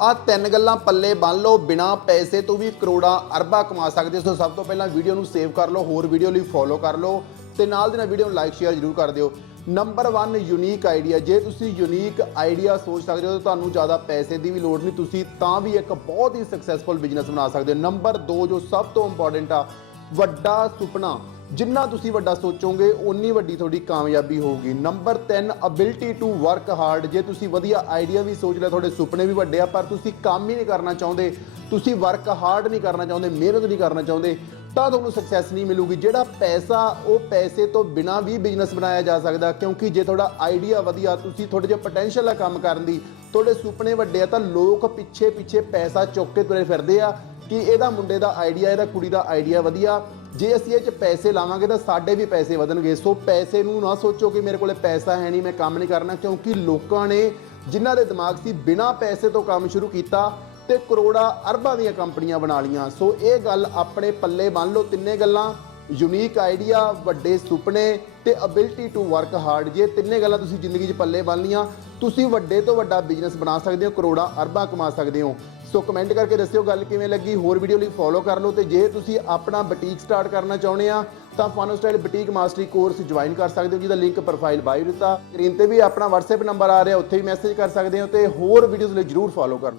ਆ ਤਿੰਨ ਗੱਲਾਂ ਪੱਲੇ ਬੰਨ ਲਓ, ਬਿਨਾ ਪੈਸੇ ਤੋਂ ਵੀ ਕਰੋੜਾਂ ਅਰਬਾਂ ਕਮਾ ਸਕਦੇ ਹੋ। ਸਭ ਤੋਂ ਪਹਿਲਾਂ ਵੀਡੀਓ ਨੂੰ ਸੇਵ ਕਰ ਲਓ, ਹੋਰ ਵੀਡੀਓ ਲਈ ਫੋਲੋ ਕਰ ਲਓ ਤੇ ਨਾਲ ਦੀ ਨਾਲ ਵੀਡੀਓ ਨੂੰ ਲਾਈਕ ਸ਼ੇਅਰ ਜ਼ਰੂਰ ਕਰ ਦਿਓ। ਨੰਬਰ 1 ਯੂਨੀਕ ਆਈਡੀਆ ਜੇ ਤੁਸੀਂ ਯੂਨੀਕ ਆਈਡੀਆ ਸੋਚ ਸਕਦੇ ਹੋ ਤਾਂ ਤੁਹਾਨੂੰ ਜ਼ਿਆਦਾ ਪੈਸੇ ਦੀ ਵੀ ਲੋੜ ਨਹੀਂ, ਤੁਸੀਂ ਤਾਂ ਵੀ ਇੱਕ ਬਹੁਤ ਹੀ ਸਕਸੈਸਫੁਲ ਬਿਜ਼ਨਸ ਬਣਾ ਸਕਦੇ ਹੋ। ਨੰਬਰ 2 ਜੋ ਸਭ ਤੋਂ ਇੰਪੋਰਟੈਂਟ ਆ, ਵੱਡਾ ਸੁਪਨਾ। ਜਿੰਨਾ ਤੁਸੀਂ ਵੱਡਾ ਸੋਚੋਗੇ, ਓਨੀ ਵੱਡੀ ਤੁਹਾਡੀ ਕਾਮਯਾਬੀ ਹੋਊਗੀ। Number 3 ability to work hard ਜੇ ਤੁਸੀਂ ਵਧੀਆ ਆਈਡੀਆ ਵੀ ਸੋਚ ਲਿਆ, ਤੁਹਾਡੇ ਸੁਪਨੇ ਵੀ ਵੱਡੇ ਆ, ਪਰ ਤੁਸੀਂ ਕੰਮ ਹੀ ਨਹੀਂ ਕਰਨਾ ਚਾਹੁੰਦੇ, ਤੁਸੀਂ ਵਰਕ ਹਾਰਡ ਨਹੀਂ ਕਰਨਾ ਚਾਹੁੰਦੇ, ਮਿਹਨਤ ਨਹੀਂ ਕਰਨਾ ਚਾਹੁੰਦੇ, ਤਾਂ ਤੁਹਾਨੂੰ ਸਕਸੈਸ ਨਹੀਂ ਮਿਲੂਗੀ। ਜਿਹੜਾ ਪੈਸਾ, ਉਹ ਪੈਸੇ ਤੋਂ ਬਿਨਾ ਵੀ ਬਿਜ਼ਨਸ ਬਣਾਇਆ ਜਾ ਸਕਦਾ, ਕਿਉਂਕਿ ਜੇ ਤੁਹਾਡਾ ਆਈਡੀਆ ਵਧੀਆ, ਤੁਸੀਂ ਤੁਹਾਡੇ 'ਚ ਪੋਟੈਂਸ਼ੀਅਲ ਆ ਕੰਮ ਕਰਨ ਦੀ, ਤੁਹਾਡੇ ਸੁਪਨੇ ਵੱਡੇ ਆ, ਤਾਂ ਲੋਕ ਪਿੱਛੇ ਪਿੱਛੇ ਪੈਸਾ ਚੁੱਕ ਕੇ ਤੁਰੇ ਫਿਰਦੇ ਆ ਕਿ ਇਹਦਾ ਮੁੰਡੇ ਦਾ ਆਈਡੀਆ ਇਹਦਾ ਕੁੜੀ ਦਾ ਆਈਡੀਆ ਵਧੀਆ ਜੇ ਅਸੀਂ ਇਹ 'ਚ ਪੈਸੇ ਲਾਵਾਂਗੇ ਤਾਂ ਸਾਡੇ ਵੀ ਪੈਸੇ ਵਧਣਗੇ। ਸੋ ਪੈਸੇ ਨੂੰ ਨਾ ਸੋਚੋ ਕਿ ਮੇਰੇ ਕੋਲੇ ਪੈਸਾ ਹੈ ਨਹੀਂ, ਮੈਂ ਕੰਮ ਨਹੀਂ ਕਰਨਾ, ਕਿਉਂਕਿ ਲੋਕਾਂ ਨੇ ਜਿਨ੍ਹਾਂ ਦੇ ਦਿਮਾਗ ਸੀ ਬਿਨਾਂ ਪੈਸੇ ਤੋਂ ਕੰਮ ਸ਼ੁਰੂ ਕੀਤਾ ਤੇ ਕਰੋੜਾਂ ਅਰਬਾਂ ਦੀਆਂ ਕੰਪਨੀਆਂ ਬਣਾ ਲੀਆਂ ਸੋ ਇਹ ਗੱਲ ਆਪਣੇ ਪੱਲੇ ਬੰਨ ਲਓ ਤਿੰਨੇ ਗੱਲਾਂ। ਯੂਨੀਕ ਆਈਡੀਆ ਵੱਡੇ ਸੁਪਨੇ ਤੇ ਅਬਿਲਿਟੀ ਟੂ ਵਰਕ ਹਾਰਡ ਜੇ ਤਿੰਨੇ ਗੱਲਾਂ ਤੁਸੀਂ ਜ਼ਿੰਦਗੀ 'ਚ ਪੱਲੇ ਬੰਨ ਲੀਆਂ ਤੁਸੀਂ ਵੱਡੇ ਤੋਂ ਵੱਡਾ ਬਿਜ਼ਨਸ ਬਣਾ ਸਕਦੇ ਹੋ, ਕਰੋੜਾਂ ਅਰਬਾਂ ਕਮਾ ਸਕਦੇ ਹੋ। ਸੋ ਕਮੈਂਟ ਕਰਕੇ ਦੱਸਿਓ ਗੱਲ ਕਿਵੇਂ ਲੱਗੀ, ਹੋਰ ਵੀਡੀਓ ਲਈ ਫੋਲੋ ਕਰ ਲਓ ਤੇ ਜੇ ਤੁਸੀਂ ਆਪਣਾ ਬੁਟੀਕ ਸਟਾਰਟ ਕਰਨਾ ਚਾਹੁੰਦੇ ਆ, ਤਾਂ fun style boutique mastery course join ਕਰ ਸਕਦੇ ਹੋ, ਜਿਹਦਾ ਲਿੰਕ ਪ੍ਰੋਫਾਈਲ ਬਾਇਓ ਦਿੱਤਾ। ਸਕਰੀਨ ਤੇ ਵੀ ਆਪਣਾ WhatsApp ਨੰਬਰ ਆ ਰਿਹਾ, ਉੱਥੇ ਵੀ ਮੈਸੇਜ ਕਰ ਸਕਦੇ ਹੋ ਤੇ ਹੋਰ ਵੀਡੀਓਜ਼ ਲਈ ਜਰੂਰ ਫੋਲੋ ਕਰ